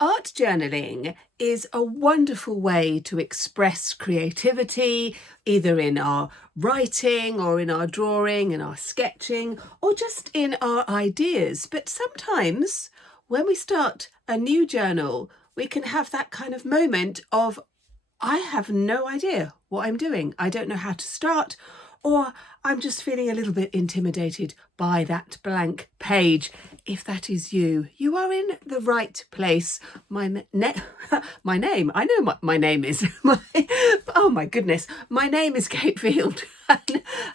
Art journaling is a wonderful way to express creativity, either in our writing or in our drawing, in our sketching, or just in our ideas. But sometimes when we start a new journal, we can have that kind of moment of, I have no idea what I'm doing. I don't know how to start, or I'm just feeling a little bit intimidated by that blank page. If that is you, you are in the right place. My name, I know what my name is. Oh my goodness, my name is Kate Field.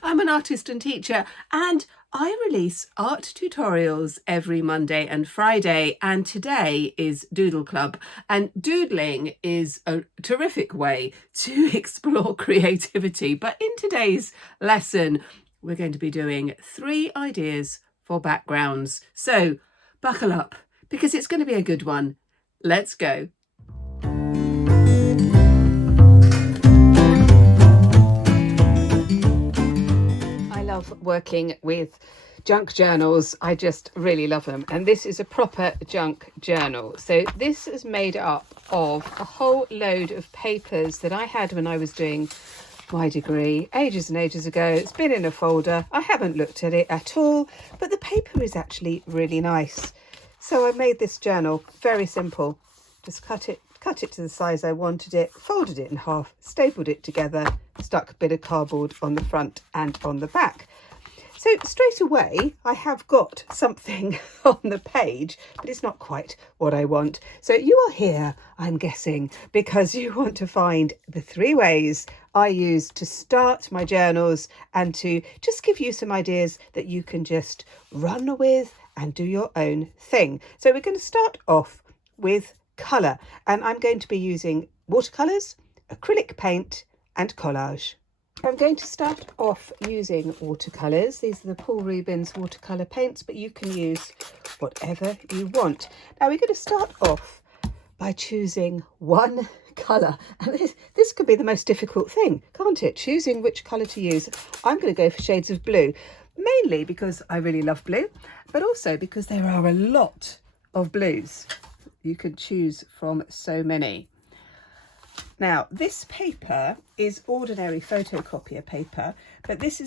I'm an artist and teacher, and I release art tutorials every Monday and Friday, and today is Doodle Club. And doodling is a terrific way to explore creativity. But in today's lesson, we're going to be doing 3 ideas for backgrounds. So buckle up, because it's going to be a good one. Let's go. I love working with junk journals. I just really love them, and this is a proper junk journal. So this is made up of a whole load of papers that I had when I was doing my degree ages and ages ago. It's been in a folder. I haven't looked at it at all, but the paper is actually really nice. So I made this journal very simple. Just cut it to the size I wanted it, folded it in half, stapled it together, stuck a bit of cardboard on the front and on the back. So straight away I have got something on the page, but it's not quite what I want. So you are here, I'm guessing, because you want to find the 3 ways I use to start my journals and to just give you some ideas that you can just run with and do your own thing. So we're going to start off with colour, and I'm going to be using watercolours, acrylic paint and collage. I'm going to start off using watercolours. These are the Rubens watercolour paints, but you can use whatever you want. Now we're going to start off by choosing one colour, and this could be the most difficult thing, can't it? Choosing which colour to use. I'm going to go for shades of blue, mainly because I really love blue, but also because there are a lot of blues. You could choose from so many. Now this paper is ordinary photocopier paper, but this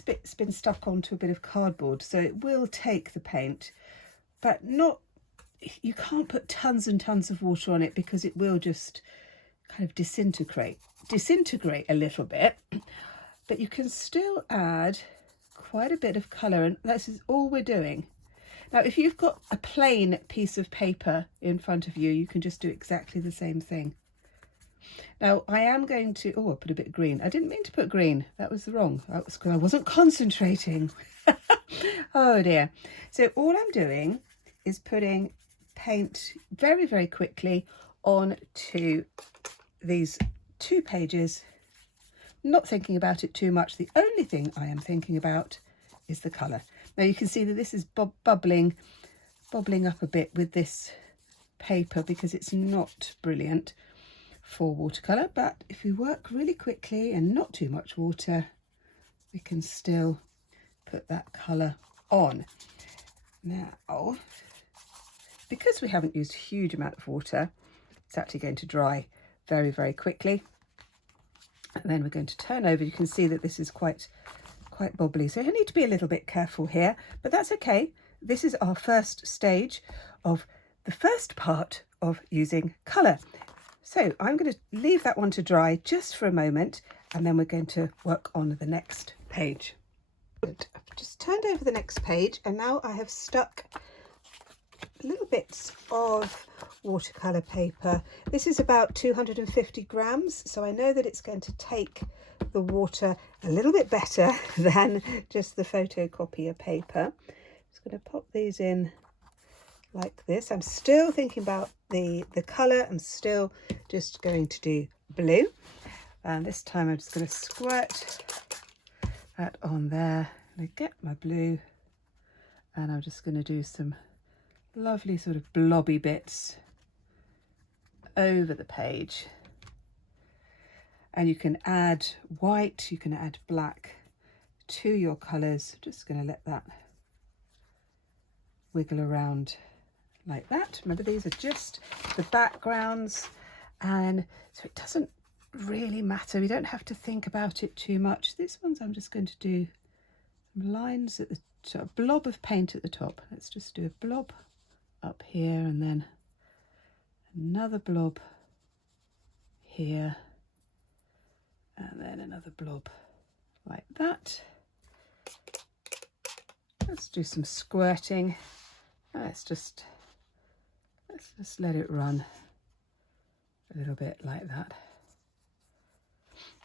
bit's been stuck onto a bit of cardboard, so it will take the paint, but you can't put tons and tons of water on it because it will just kind of disintegrate a little bit. But you can still add quite a bit of colour, and this is all we're doing. Now if you've got a plain piece of paper in front of you, you can just do exactly the same thing. Now I am going to, I put a bit of green. I didn't mean to put green, that was wrong. That was because I wasn't concentrating. Oh dear. So all I'm doing is putting paint very, very quickly onto these 2 pages, not thinking about it too much. The only thing I am thinking about is the colour. Now you can see that this is bobbling up a bit with this paper because it's not brilliant for watercolour, but if we work really quickly and not too much water, we can still put that colour on. Now, because we haven't used a huge amount of water, it's actually going to dry very, very quickly. And then we're going to turn over. You can see that this is quite bobbly, so you need to be a little bit careful here, but that's okay. This is our first stage of the first part of using colour. So I'm going to leave that one to dry just for a moment, and then we're going to work on the next page. Good. I've just turned over the next page, and now I have stuck little bits of watercolour paper. This is about 250 grams, so I know that it's going to take the water a little bit better than just the photocopier paper. Just going to pop these in like this. I'm still thinking about the colour. I'm still just going to do blue, and this time I'm just going to squirt that on there. I get my blue, and I'm just going to do some lovely sort of blobby bits over the page. And you can add white, you can add black to your colours. Just going to let that wiggle around like that. Remember, these are just the backgrounds, and so it doesn't really matter. We don't have to think about it too much. This one's I'm just going to do some lines at the top, a blob of paint at the top. Let's just do a blob up here and then another blob here and then another blob like that. Let's do some squirting. Let's just let it run a little bit like that,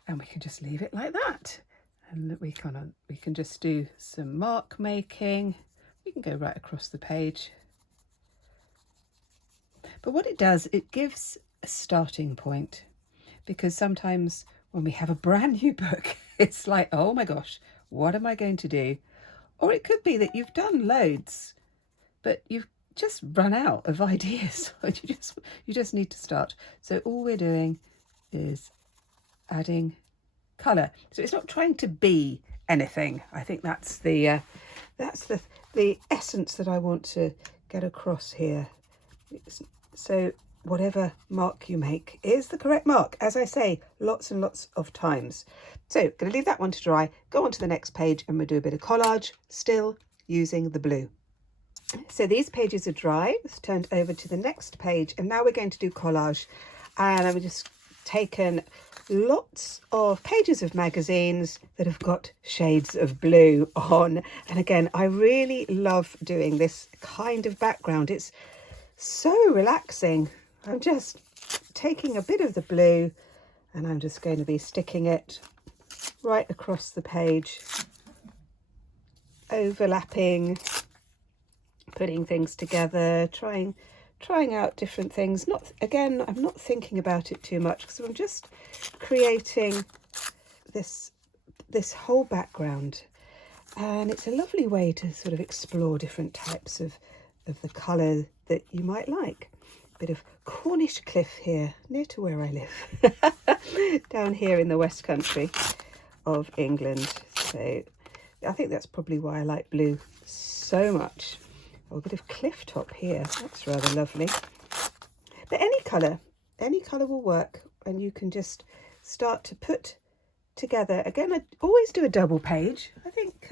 and we can just leave it like that. And we can just do some mark making. We can go right across the page. But what it does, it gives a starting point, because sometimes when we have a brand new book, it's like, oh my gosh, what am I going to do? Or it could be that you've done loads, but you've just run out of ideas. you just need to start. So all we're doing is adding colour. So it's not trying to be anything. I think that's the essence that I want to get across here. So whatever mark you make is the correct mark, as I say lots and lots of times. So I'm going to leave that one to dry, go on to the next page, and we'll do a bit of collage, still using the blue. So these pages are dry. It's turned over to the next page, and now we're going to do collage. And I've just taken lots of pages of magazines that have got shades of blue on. And again, I really love doing this kind of background. It's so relaxing. I'm just taking a bit of the blue and I'm just going to be sticking it right across the page, overlapping, putting things together, trying out different things. I'm not thinking about it too much, because I'm just creating this whole background, and it's a lovely way to sort of explore different types of the colour that you might like. A bit of Cornish cliff here, near to where I live, down here in the West Country of England. So I think that's probably why I like blue so much. Oh, a bit of cliff top here, that's rather lovely. But any colour will work, and you can just start to put together. Again, I always do a double page. I think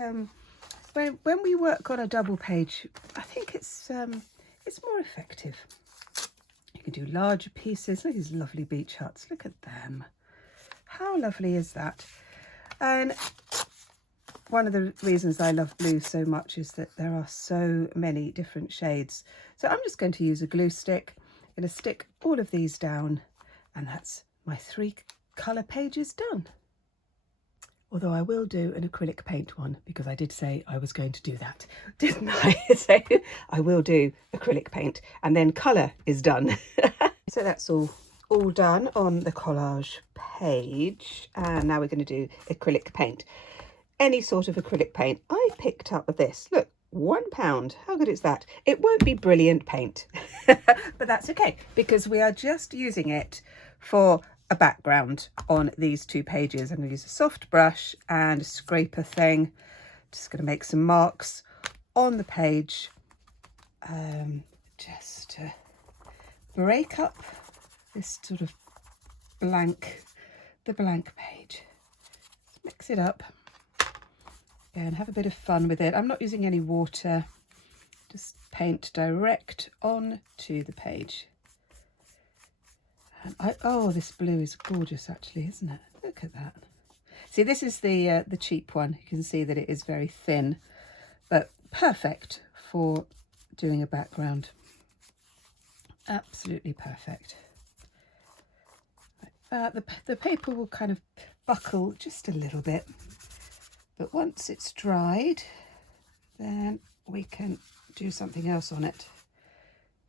when we work on a double page, I think it's more effective. You can do larger pieces. Look at these lovely beach huts, look at them. How lovely is that? And one of the reasons I love blue so much is that there are so many different shades. So I'm just going to use a glue stick. I'm going to stick all of these down, and that's my 3 colour pages done. Although I will do an acrylic paint one, because I did say I was going to do that, didn't I? So I will do acrylic paint, and then colour is done. So that's all done on the collage page, and now we're going to do acrylic paint. Any sort of acrylic paint. I picked up this. Look, £1. How good is that? It won't be brilliant paint, but that's okay, because we are just using it for a background on these 2 pages. I'm going to use a soft brush and a scraper thing. Just going to make some marks on the page, just to break up this sort of blank page. Mix it up. And have a bit of fun with it. I'm not using any water, just paint direct on to the page. And oh, this blue is gorgeous actually, isn't it? Look at that. See, this is the cheap one. You can see that it is very thin, but perfect for doing a background. Absolutely perfect. Like that. The paper will kind of buckle just a little bit. But once it's dried, then we can do something else on it.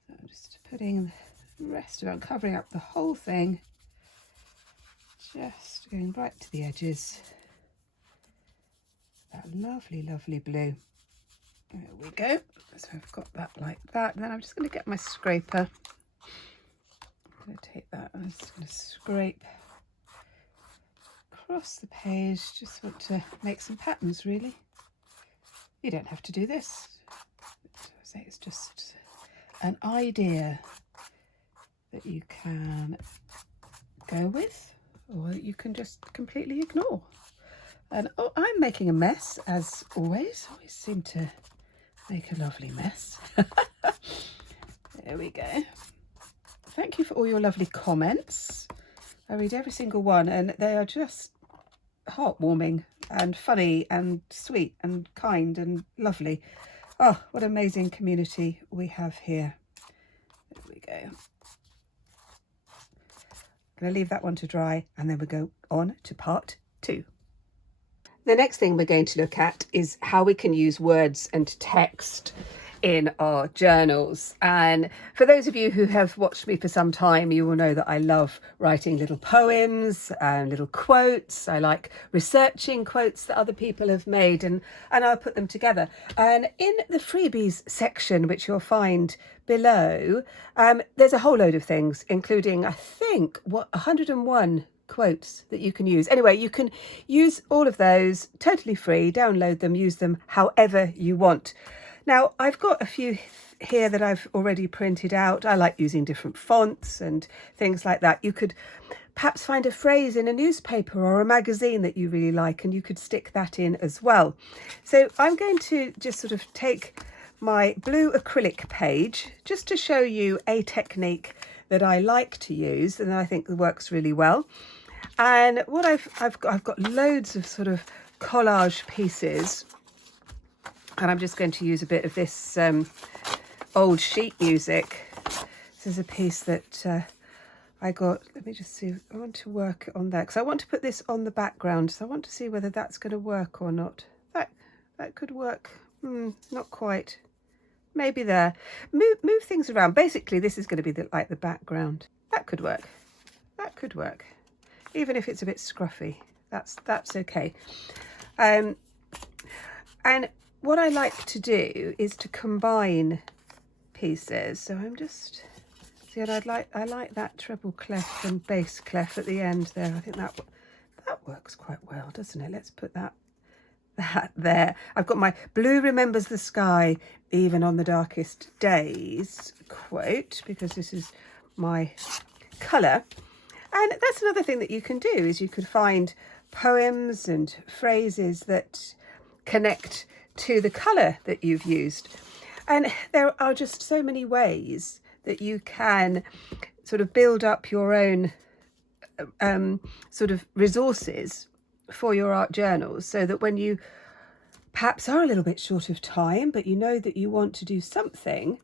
So I'm just putting the rest of it, I'm covering up the whole thing, just going right to the edges. That lovely, lovely blue. There we go. So I've got that like that. And then I'm just going to get my scraper. I'm going to take that, I'm just going to scrape across the page. Just want to make some patterns, really. You don't have to do this. So it's just an idea that you can go with, or that you can just completely ignore. And oh, I'm making a mess as always. I always seem to make a lovely mess. There we go. Thank you for all your lovely comments. I read every single one, and they are just heartwarming and funny and sweet and kind and lovely. Oh, what an amazing community we have here. There we go. I'm going to leave that one to dry, and then we'll go on to part 2. The next thing we're going to look at is how we can use words and text in our journals. And for those of you who have watched me for some time, you will know that I love writing little poems and little quotes. I like researching quotes that other people have made, and I'll put them together. And in the freebies section, which you'll find below, there's a whole load of things, including, I think, 101 quotes that you can use. Anyway, you can use all of those totally free, download them, use them however you want. Now, I've got a few here that I've already printed out. I like using different fonts and things like that. You could perhaps find a phrase in a newspaper or a magazine that you really like, and you could stick that in as well. So I'm going to just sort of take my blue acrylic page just to show you a technique that I like to use and I think works really well. And what I've got loads of sort of collage pieces, and I'm just going to use a bit of this old sheet music. This is a piece that I got. Let me just see. I want to work on that because I want to put this on the background. So I want to see whether that's going to work or not. That could work. Not quite. Maybe there. Move things around. Basically, this is going to be like the background. That could work. That could work. Even if it's a bit scruffy, that's okay. And what I like to do is to combine pieces. So I'm just see, and I like that treble clef and bass clef at the end there. I think that works quite well, doesn't it? Let's put that there. I've got my blue remembers the sky even on the darkest days quote, because this is my colour. And that's another thing that you can do, is you could find poems and phrases that connect to the colour that you've used. And there are just so many ways that you can sort of build up your own sort of resources for your art journals, so that when you perhaps are a little bit short of time, but you know that you want to do something,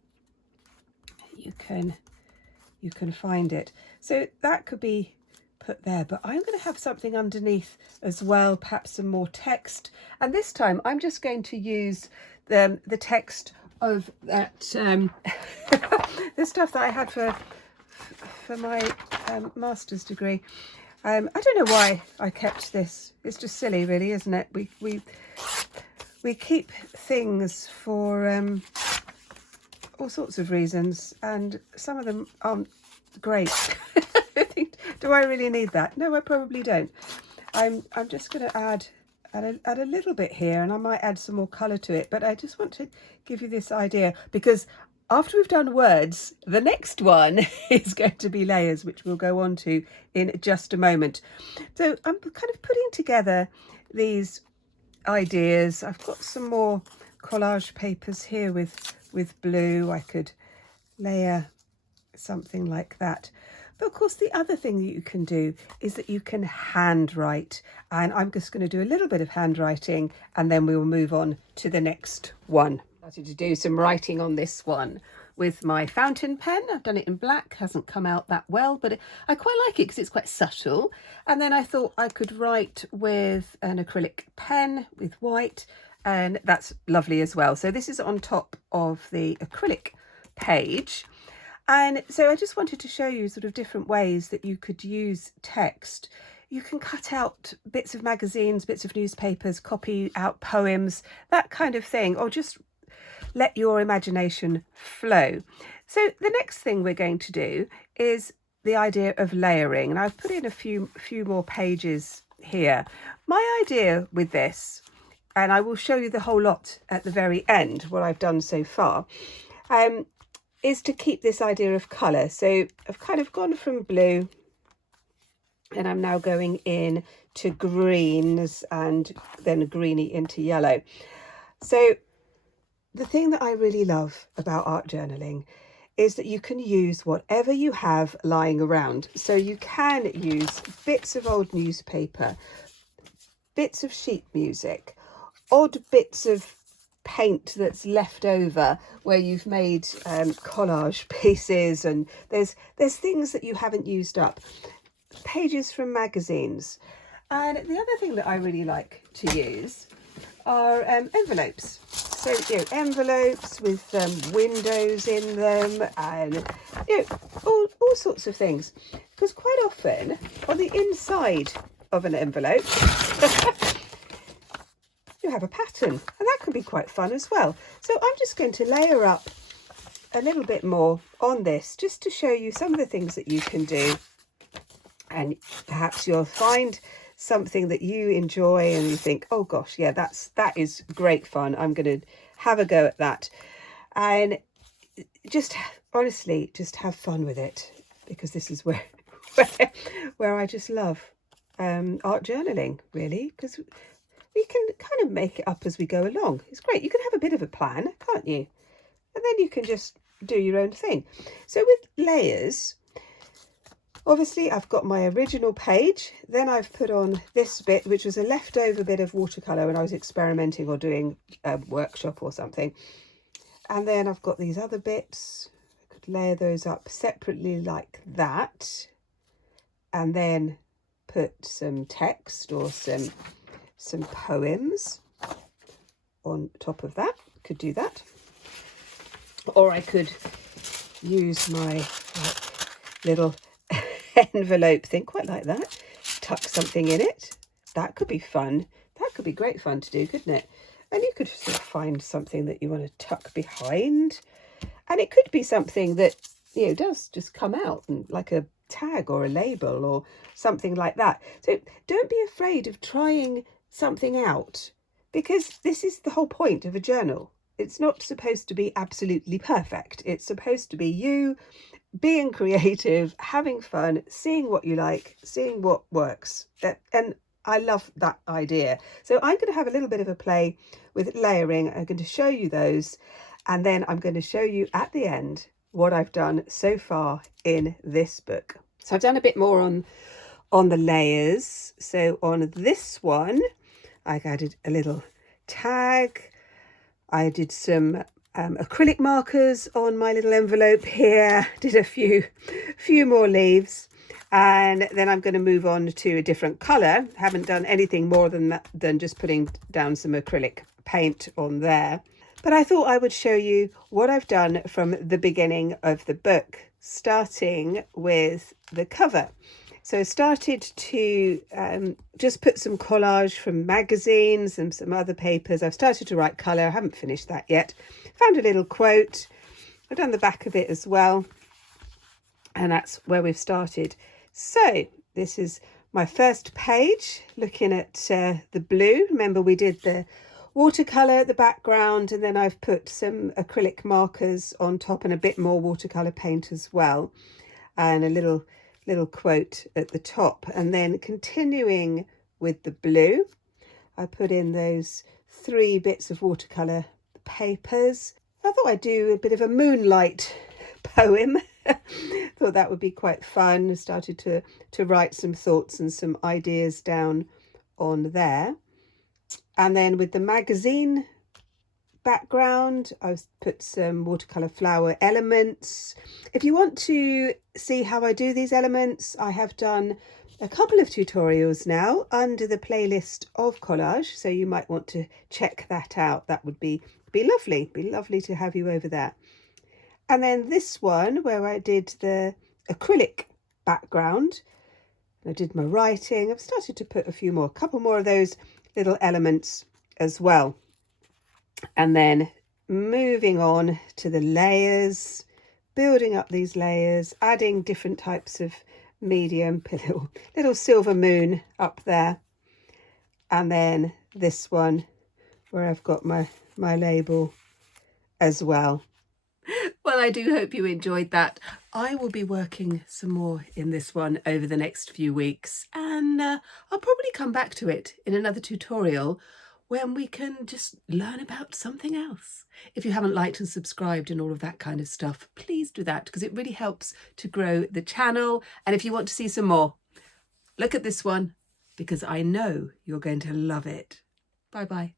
you can find it. So that could be put there, but I'm going to have something underneath as well, perhaps some more text. And this time I'm just going to use the text of that the stuff that I had for my master's degree. I don't know why I kept this. It's just silly, really, isn't it? We keep things for all sorts of reasons, and some of them aren't great. Do I really need that? No, I probably don't. I'm just going to add a little bit here, and I might add some more colour to it, but I just want to give you this idea, because after we've done words, the next one is going to be layers, which we'll go on to in just a moment. So I'm kind of putting together these ideas. I've got some more collage papers here with blue. I could layer something like that. But of course, the other thing that you can do is that you can handwrite. And I'm just going to do a little bit of handwriting, and then we will move on to the next one. I started to do some writing on this one with my fountain pen. I've done it in black, hasn't come out that well, but I quite like it because it's quite subtle. And then I thought I could write with an acrylic pen with white, and that's lovely as well. So this is on top of the acrylic page. And so I just wanted to show you sort of different ways that you could use text. You can cut out bits of magazines, bits of newspapers, copy out poems, that kind of thing, or just let your imagination flow. So the next thing we're going to do is the idea of layering. And I've put in a few more pages here. My idea with this, and I will show you the whole lot at the very end, what I've done so far, is to keep this idea of colour. So I've kind of gone from blue and I'm now going in to greens and then greeny into yellow. So the thing that I really love about art journaling is that you can use whatever you have lying around. So you can use bits of old newspaper, bits of sheet music, odd bits of paint that's left over where you've made collage pieces, and there's things that you haven't used up, pages from magazines. And the other thing that I really like to use are envelopes. So, you know, envelopes with windows in them, and, you know, all sorts of things. Because quite often on the inside of an envelope you have a pattern, and that can be quite fun as well. So I'm just going to layer up a little bit more on this just to show you some of the things that you can do, and perhaps you'll find something that you enjoy and you think, oh gosh, yeah, that is great fun, I'm going to have a go at that. And just honestly, just have fun with it, because this is where I just love art journaling, really, because we can kind of make it up as we go along. It's great. You can have a bit of a plan, can't you? And then you can just do your own thing. So with layers, obviously I've got my original page, then I've put on this bit, which was a leftover bit of watercolour when I was experimenting or doing a workshop or something. And then I've got these other bits. I could layer those up separately like that, and then put some text or some poems on top of that. Could do that. Or I could use my little envelope thing, quite like that, tuck something in it. That could be fun. That could be great fun to do, couldn't it? And you could sort of find something that you want to tuck behind, and it could be something that, you know, does just come out, and like a tag or a label or something like that. So don't be afraid of trying something out, because this is the whole point of a journal. It's not supposed to be absolutely perfect. It's supposed to be you being creative, having fun, seeing what you like, seeing what works. And I love that idea. So I'm going to have a little bit of a play with layering. I'm going to show you those, and then I'm going to show you at the end what I've done so far in this book. So I've done a bit more on the layers. So on this one, I added a little tag. I did some acrylic markers on my little envelope here, did a few more leaves, and then I'm going to move on to a different colour. Haven't done anything more than that, than just putting down some acrylic paint on there. But I thought I would show you what I've done from the beginning of the book, starting with the cover. So I started to just put some collage from magazines and some other papers. I've started to write colour. I haven't finished that yet. Found a little quote. I've done the back of it as well. And that's where we've started. So this is my first page, looking at the blue. Remember, we did the watercolour at the background, and then I've put some acrylic markers on top and a bit more watercolour paint as well. And a little quote at the top, and then continuing with the blue, I put in those 3 bits of watercolour papers. I thought I'd do a bit of a moonlight poem. Thought that would be quite fun. I started to write some thoughts and some ideas down on there. And then with the magazine background, I've put some watercolour flower elements. If you want to see how I do these elements, I have done a couple of tutorials now under the playlist of collage, so you might want to check that out. That would be lovely to have you over there. And then this one, where I did the acrylic background, I did my writing. I've started to put a couple more of those little elements as well. And then moving on to the layers, building up these layers, adding different types of medium, little silver moon up there. And then this one where I've got my label as well. Well, I do hope you enjoyed that. I will be working some more in this one over the next few weeks, and I'll probably come back to it in another tutorial when we can just learn about something else. If you haven't liked and subscribed and all of that kind of stuff, please do that, because it really helps to grow the channel. And if you want to see some more, look at this one, because I know you're going to love it. Bye bye.